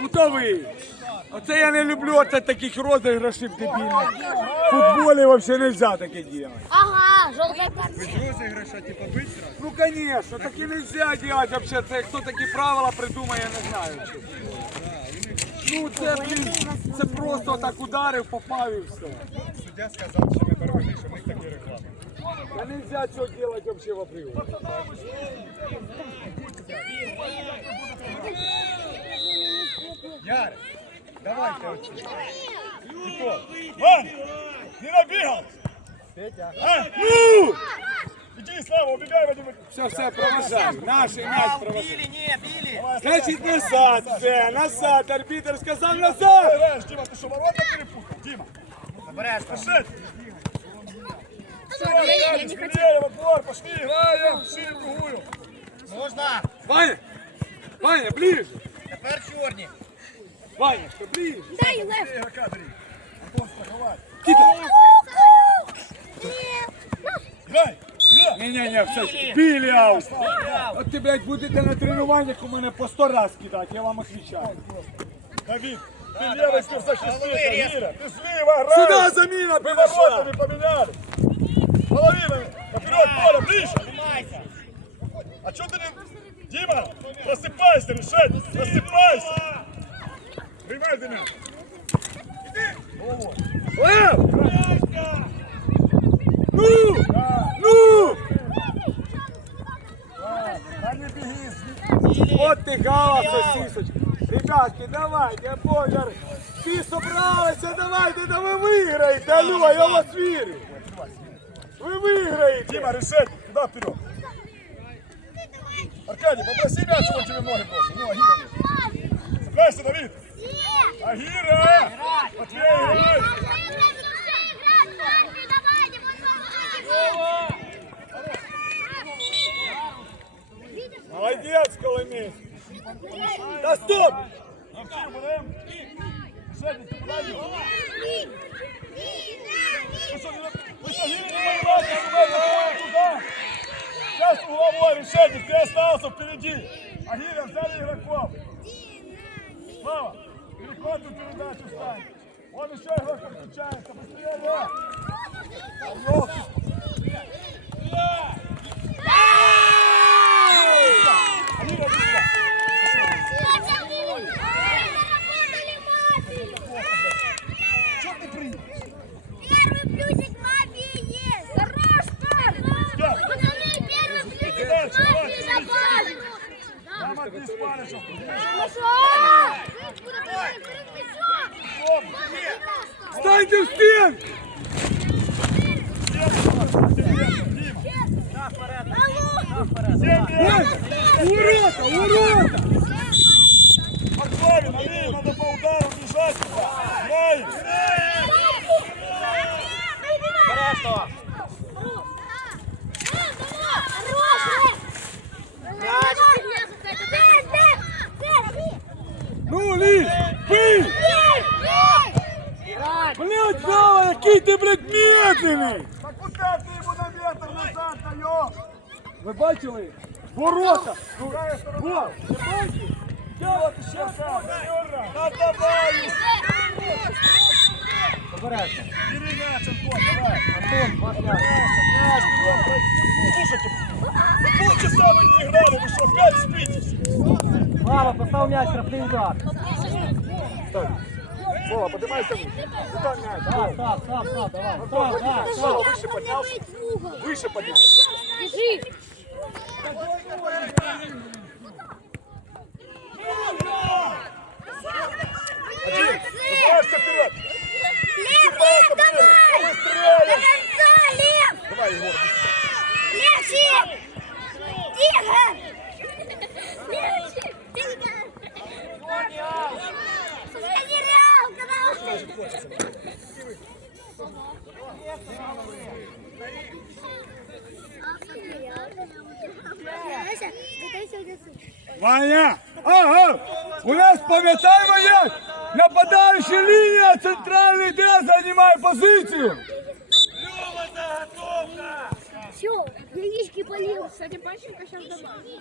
Кутовий. Оце я не люблю оце таких розіграшів дебільних. В футболі взагалі не можна таке робити. Ага, карточка. з розіграша, типу, бить сразу? Ну, конечно, таке не можна робити вообще. Це хто такі правила придумає, я не знаю. Ну це, блін, це просто так ударив, попав і все. Суддя сказав, що ми перемогли, що ми такі реклами. Та не можна цього робити вообще в апрелі. Яр, давайте оці. Тito, Вань, не набегал! Петя. А? Ну! Иди, Слава, убегай, Вадим. Все, все, проважаю. Наш м'яч проважаю. Били, не, били. Значить назад, все, назад. Арбітр сказав Ты назад. Дима, ты что, ворота перепутал? Дима, Забираешь. пошли! Давай, Ваня, скорее, в отбор, пошли, играем, шире другую. Можна. Ваня, Ваня, ближе. Тепер чорні. Ваня, що ближе. Дай лев. Три игрока бери. Антон, страховай. Играй, играй. Ні-ні-ні, все, білі аут. От ти, блядь, будете на тренуваннях у мене по сто раз кидати, я вам отвечаю. Давид, ты левый спецзащитник, Головы резко. Мира, ты слева Сюди играешь. заміна Вы воротами пішла. поменяли. Половина, наперед, поля, ближе. Тримайся. А что ты не... Дима, просыпайся, решай, просыпайся. Прямай ты меня. Лев! Ну! Ну! Да не беги, От ти гала, сосисочка. Ребятки, давайте, Богдар. Всі собралися, давайте, да ви виграєте, алло, я в вас вірю. Ви виграєте. Дима, решай, туда вперед. Єді, попроси м'яч, он тебе ноги бросил. Ну, Агіра вийшла. Справишся, Давид. Агіра! Матвей, грай! Молодец, Коломей! Да стоп! Максим, подаем! Шадник, ты подавил! Вы что, не понимаете, что надо туда? Сейчас угловой, Шадник, ты оставил! Остался впереди. Агиля, взяли игроков. Слава, перехватывай передачу, встань. Он еще игрок подключается, быстрее, да. Станьте в стінку! Ворота, ворота! Макславин, налей, надо по удару бежать туда. Играем. Бережно. Ну, Ліс, бий! Блядь, Слава, який ти, блядь, медленний! Да куда ты ему на метр назад даешь? Ви бачили? Ворота! Ну, вот, ви бачите? Вот еще сам, Юра. Да давай. Обережно. Бери мяч, Антон, давай. Антон, ваш Мяч, мяч, бегом пройди. Слушайте, ну полчаса вы не играли, вы что, опять спите? Слава, постав м'яч, штрафний удар. Вова, поднимайся выше. Куда мяч? Так, так, так, так, давай. Так, так, Вова, так. выше поднялся. Выше поднялся. Держи. Один, вызываешься вперед. Лев, Пожалуйста, Лев, давай! Побыстрее. До конца, Лев! Давай, Егор, быстрее. Левчик! Ваня! Ага! У нас, пам'ятаємо як? Нападаюча лінія, центральний де займає позицію. Все, Яички полил. Кстати, Пащенко сейчас добавил.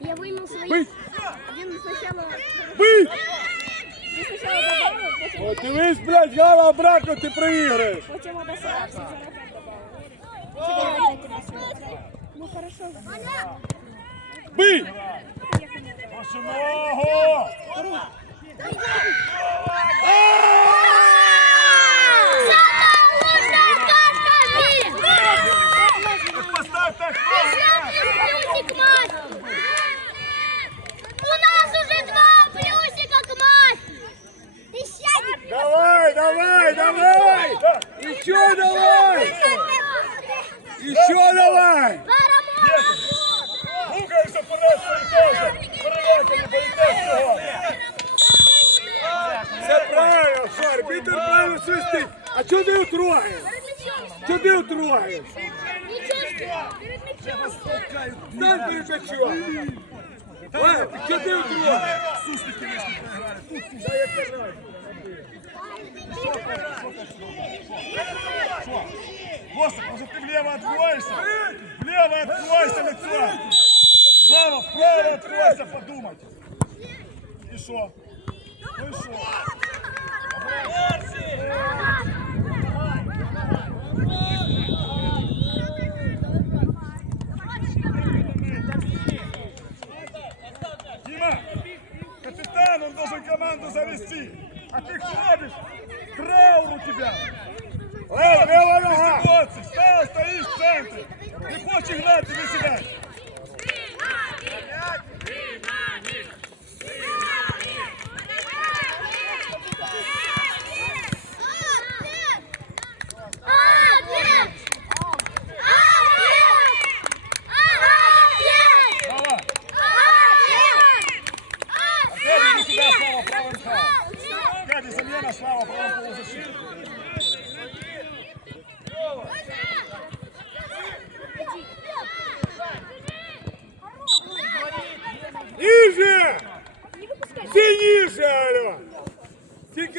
Я вынул свои. Бить! Один сначала... Бить! Ты сначала добавил, потом... О, дивись, блядь, Гала, обратно ти проіграєш. Потом обосрался, сейчас опять добавил. Теперь опять обосрался. Ну хорошо. Бий! Вашу ногу! Давай, давай, давай! Еще давай! Еще давай! Рухаєшся по несу теж! Перелякані, боїтесь цього! Все правильно, все, арбітр правильно свистить. А чого ти утрогаєш? Чого ти утрогаєш? Стань перед м'ячом. Ой, Чого ти утрогаєш? Суслики вийшли проіграли. Тут Та я может ты влево откроешься? Влево откройся, лицо! Слава, вправо откройся, подумать! И что? Ну и что?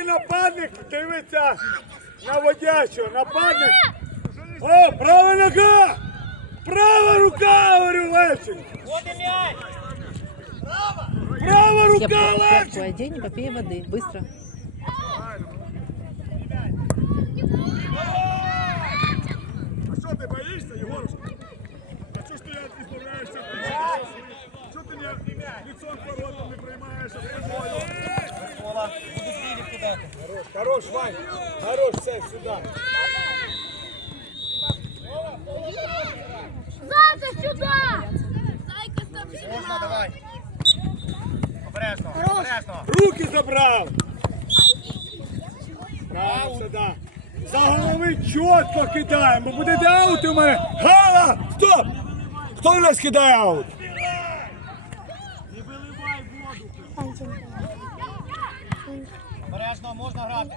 Нападник дивиться на водячого. Нападник. О, права нога! Права рука, говорю, Левчик! Права рука, Левчик! одень попей воды. Быстро. Хорош, Вань! Хорош, все, сюди! Завтра сюда! Можна, давай. Обережно, обережно. Руки забрав! Правильно, сюди. За голови чітко кидаємо, буде аут у мене. Гала! Стоп! Хто у нас кидає аут? можна грати.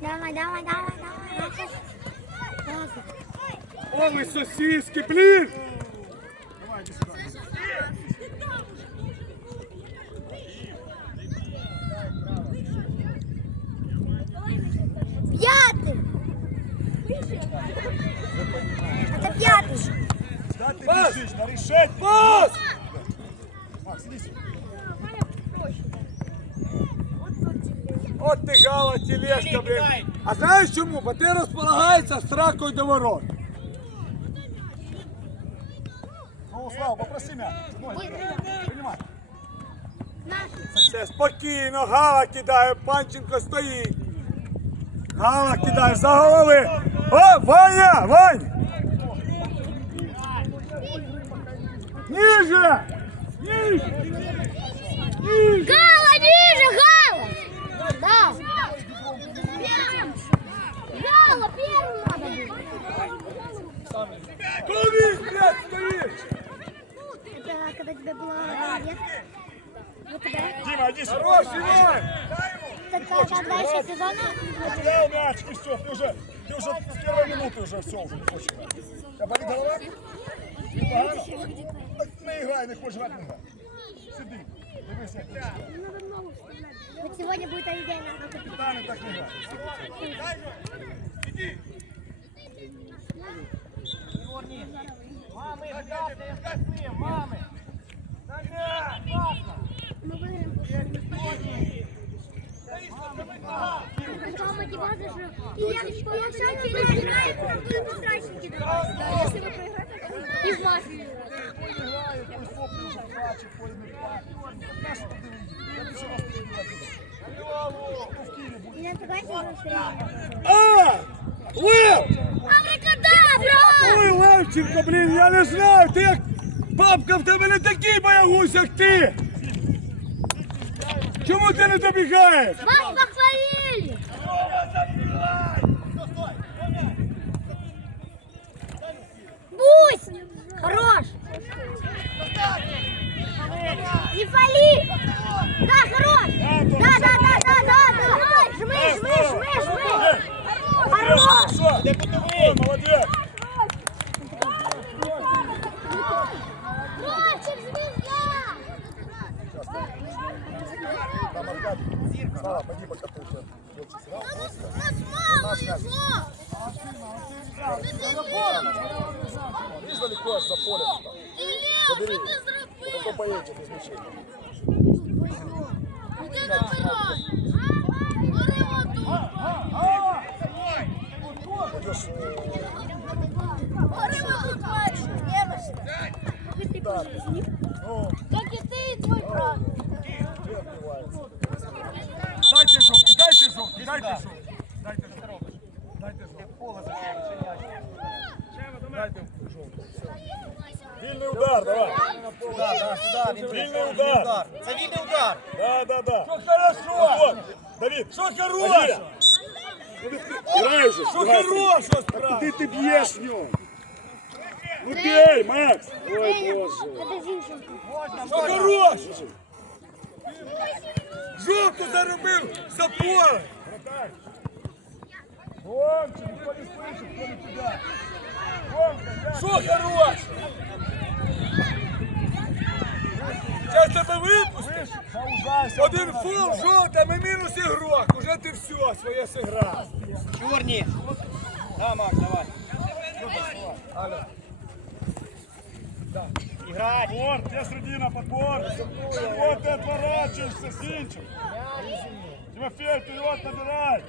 Давай, давай, давай, давай. О, ви сосиски, блін! Пятый! Это пятый! Да ты Пас! бежишь, на решетке. Пас! Макс, иди сюда. От ти гала тележка, блін. А знаєш чому? Бо ти розполагаєшся з тракою до ворот. Ну, Слава, попроси. Ной, принимай. Все, спокійно, Гала кидає, Панченко стоїть. Гала кидає за голови. О, Ваня! Вань! Ніже! Ніже! Ніже! Гала, ниже, Гала! Да! Гала, первым надо было! Тобі, блядь, стоїш! Это когда тебе было лет? Вот тогда? Дима, иди сюда. Хороший, Вань! Так когда дальше сезона? Потерял мяч, и все. Ты уже, ты уже с первой минуты уже все, уже не хочешь играть. Тебя болит голова? Погано? Так не хочешь играть. Сиди. Вот сегодня будет оригинально. Капітани так не грають. Чорні. Мами, грати, я красив, мами. Ми виграємо. Така мотивація, що і як- і якщо ті не плаче, плаче. Я більше не. В Києві буде. І не. А! Лев! Абракадабра! Ой, Левченко, блін, я не знаю, ти як бабка в тебе не такий боягусь, як ти! Чому ти не добігаєш? Не фали! Да, хорош! Да, да, да, да, да, да! Жми, жми, жми, жми! Хорош! Що? Де кутовий? Молодець! Мальчик, звезда! Там Аркадій. Слава, поди пока ты уже. Нас мало его! Видишь далеко аж за полем? там? Забери. Потом поедете без мячей. Іди наперед! Бери воду! Пойдешь, э, Бери воду, бачу! ну, Так и ты, и твой брат! да, сюди. Він Вільний прийшов. удар. Це вільний удар. Да, да, да. Що хорошо! Вот, Давид. Що хороше! Играй же. Що хорошого справа? Куди ти б'єш в нього? Ну бей, Макс. Ой, боже. Это Зинченко. Що хороше! Жовту заробив за поле! Громче, никто не слышит, кроме тебя. Громко, я. Що хороше! Зараз тебе випустять! Один фол, жовтий, ми мінус ігрок. Уже ти все, своє зіграв. Чорні. Да, Макс, давай. Играть. Подбор, где средина, подбор. Вот ты отворачиваешься, Синчик. Тимофей, вперед набирай.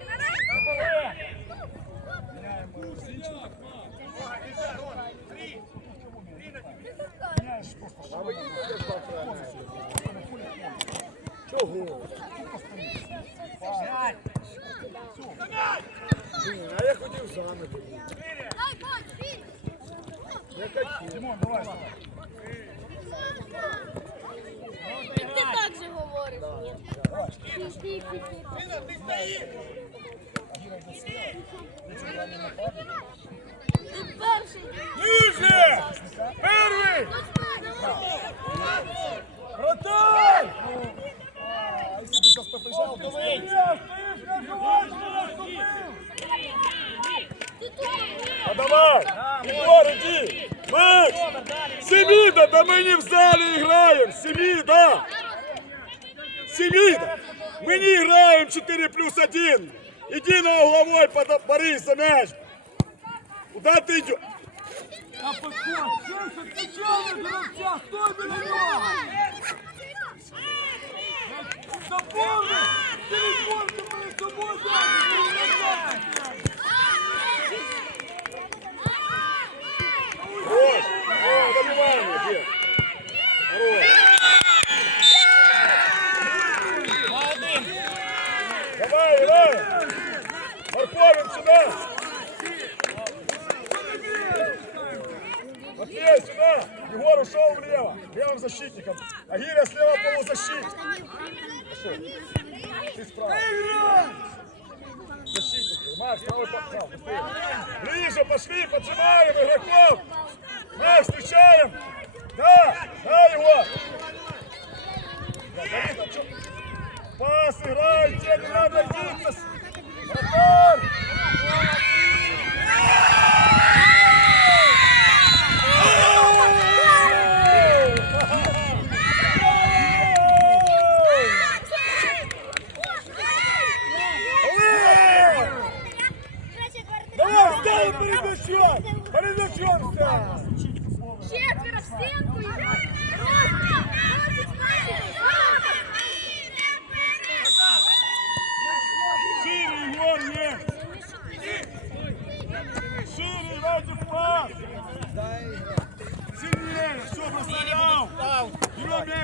А я хотів саме. Дай, Бодь, бей! Димон, давай. Ти так же говориш. Ти перший. Ниже! Перший! Вратарь! А если бы сейчас побежал, то Стоїш, не живеш, не наступив! Ти тут. А давай! Егор, иди! Макс! Семида, да мы не в зале играем! Семида! Семида! Мы не играем 4 плюс 1! Иди на угловой, под- борись за мяч! Куда ты идешь? На подход! Слышь, ти чого не гравця? Стой біля нього! Запомни! Телефон ти перед собою Хорош! О, добивание, дед! Хорош! Давай, давай! Марковин сюда! Матвей, сюда! Егор ушел влево, левым защитником. А Гиря слева полузащитник. Пошел. Ты справа. Защитники. Макс, правый попал. Ближе пошли, поджимаем игроков. Макс, встречаем. Да, да, его. Да? Пас играйте, не надо биться. Вратарь! Давай, встань перед мячом! Перед мячом встань!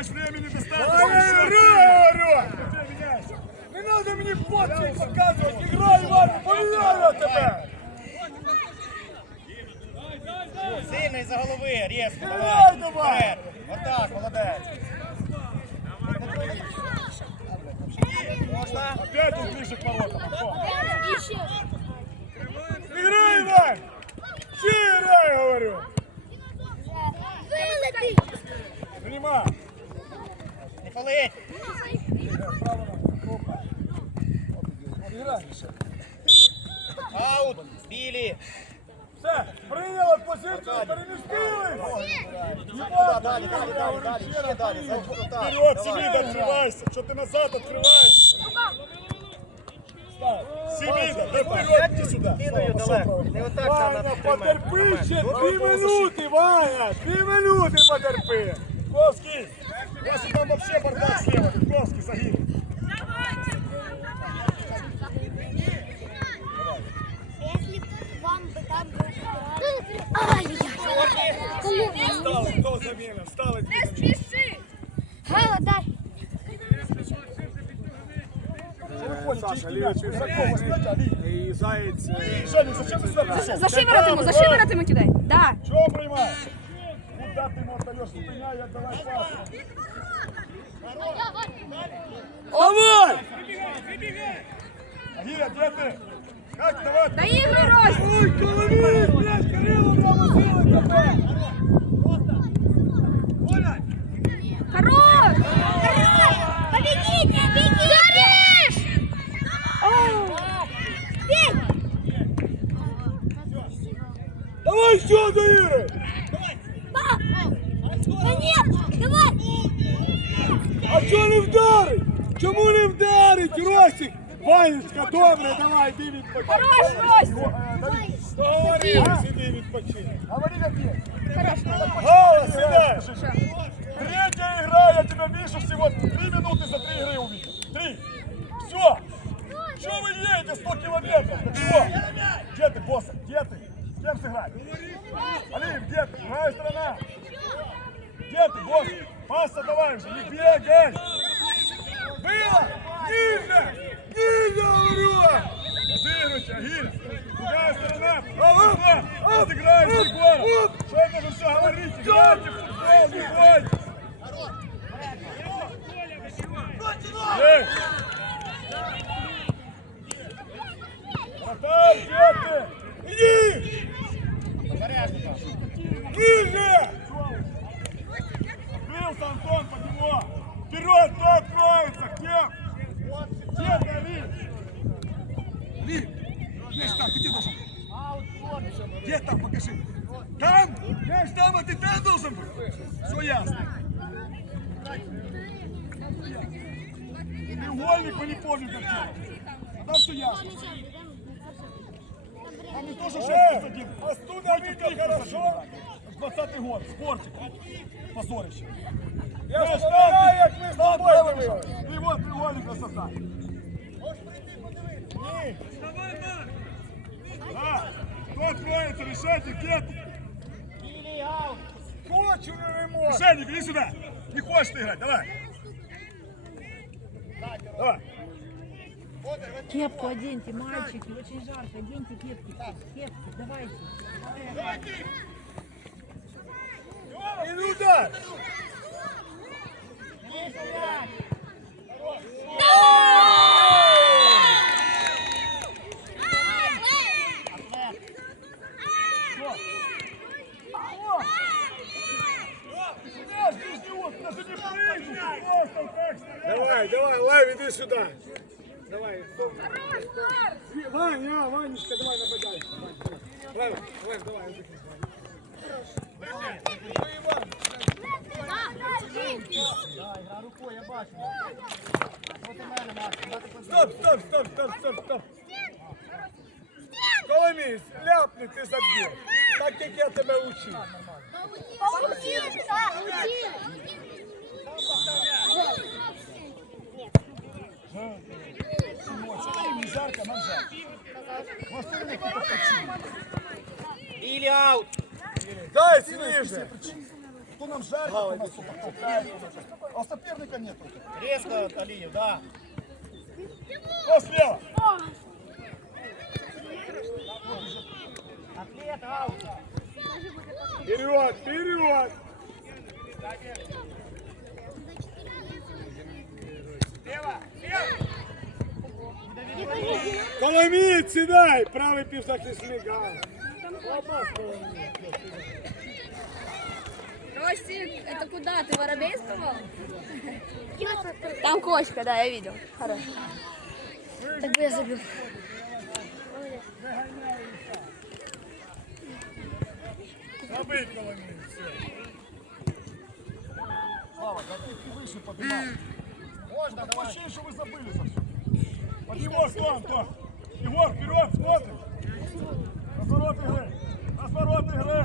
знаешь, времени достаточно. Ай, Еще говорю, активнее. говорю. Теперь меняйся. Не треба мені подчик показувати. Іграй, Іван, поміняю я тебе. Сильний за голови, різко. Давай, давай. Вперед. Отак, молодець. Можна? Опять он ближе к воротам. Антон. Іграй, Іван. Ще грай, говорю. Вилети! Принимай. Не палить. Аут. Білі. Все, прийняли позицію, перемістили. Куда? Далі, далі, далі, далі. Ще далі. За отак. Вперед, Давай. Семида, открывайся. Что ты назад открываешь? Семида, да вперед, иди сюда. Кидаю далеко. Не отак треба Ваня, на три метри. потерпи ще дві минути, Ваня. Дві минути потерпи. Ковский. Вася, там вообще бардак слева. Ковский, Сагин. Встали, хто заміна? Встали. Гала, дай. Саша, лівий І Заєць. е, Женя, зачем ты сюда пришел? За шиворот ему, за шиворот ему кидай. Да. Чего принимаешь? Куда ты ему отдаешь? Спиня и отдавай пас. Давай! Агия, где ты? Как, давай. Доигрывай, Рось. Ой, Коломієць, блядь, Кирило, прямо сили тебе. Хорош. Побегите, бегите! Бей! Давай ще до Іри. Пап! Да нет! Давай! А чого не вдарить? Чому не вдарить, Росик? Ванечка, добре, давай, іди відпочинь. Хорош, Рось. Договорились, іди відпочинь. Говори, как есть. Хорош. Голос, сюда. Третья игра, я тебя вижу всего три минуты за три игры увидел. Три. Все. Что вы едете 100 километров? Ты чего? Где ты, босс? Где ты? С кем сыграть? Алим, где ты? Другая сторона. Где ты, босс? Паса давай уже, не бегай. Было! Ніжне! Ніжне, говорю! Разыгрывайте, Агиль. Другая сторона. Ага. Сюда. Оп. Разыграем Оп. Егора. Оп. Что я должен все говорить? Играйте в футбол, не ходите. Эй! Вратарь, где ты? Іди! Ніжне! Открылся Антон под него. Вперед, кто откроется? Кем? Лив! Мяч там, ты где должен? Где там, покажи. Там? Мяч там, а ты там должен быть. Все ясно. Треугольник, мы не помню, как все ясно. Там не тоже 6 один. А студа видно хорошо. 20 год, спортик. Позорище. Я Знаешь, вспоминаю, там як ты- ми з там тобою ты вивели. вышел. И вот треугольник красота. Да. Кто откроется, решайте, где ты? Хочу не ремонт. Решальник, иди сюда. Не хочешь ты играть, давай. Давай. Кепку оденьте, мальчики, очень жарко. Оденьте кепки. Кепки, давайте. І ну удар. Знаешь, Давай, давай, Лев, іди сюди. Давай. Ваня, Ванечка, давай нападай. Лев, Лев, давай. Стоп, стоп, стоп, стоп, стоп, стоп. Коломіс, ляпни, ти заб'єш. Так як я тебе учив. Паутин! Паутин! Ты им не жарко, нам жарко. Может, ты мне какие-то Білі аут. Дай сніже. Кто нам жарко, у нас тут толкают, а у соперника нету. Резко, Алиев, да. О, слева! Ответ, аут. Вперед, вперед! Коломієць, сідай! Правий півзахисник. а. Ростик, это куда? Ты воробействовал? Там кочка, да, я видел. Хорошо. Так бы я забил. Забий Коломієць, все. Слава, да ты выше поднимай. Можно, Такое давай. ощущение, что вы забыли совсем. Под него, Антон, Антон. Егор, вперед, смотрим. Разворот игры. Разворот игры.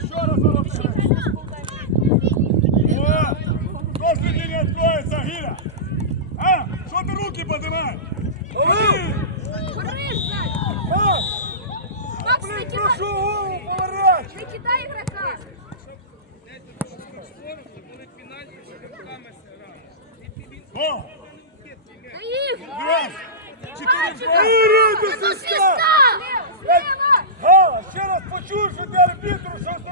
Еще разворот игры. Вот. Кто в середине откроется, Гиля? А? Что ты руки поднимаешь? Лови! Макс! Блин, прошу голову поворачивай! Не кидай игрока. О! Два! Слева! Ще раз почув, що ти арбітру щось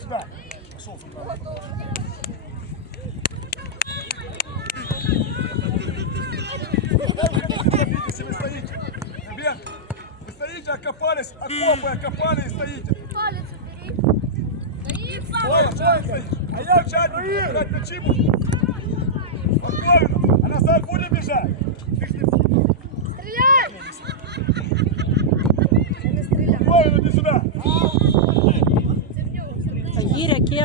Сюда? Пошел сюда. Если вы стоите. Ребят, вы стоите, окопались, окопы окопали и стоите. Палец убери. Ой, что стоишь? А я в чат буду играть на чипу. Спокойно. А назад будем бежать. Стреляй!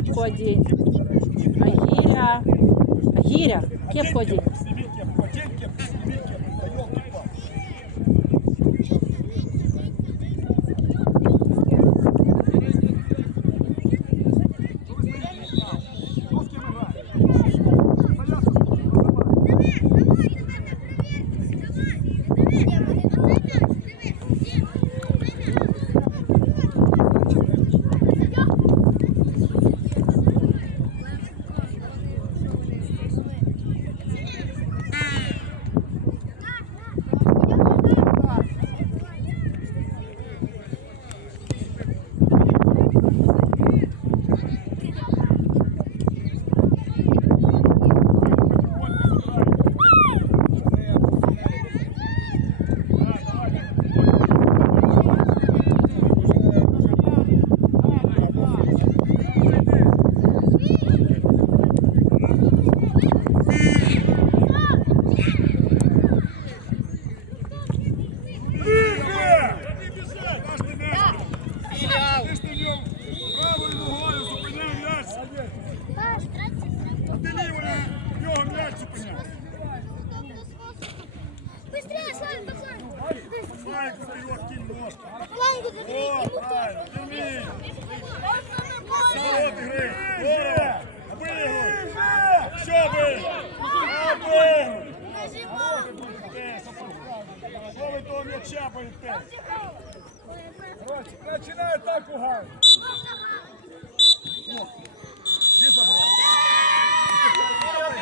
Кепку одень. Гиря. Гиря, кепку одень.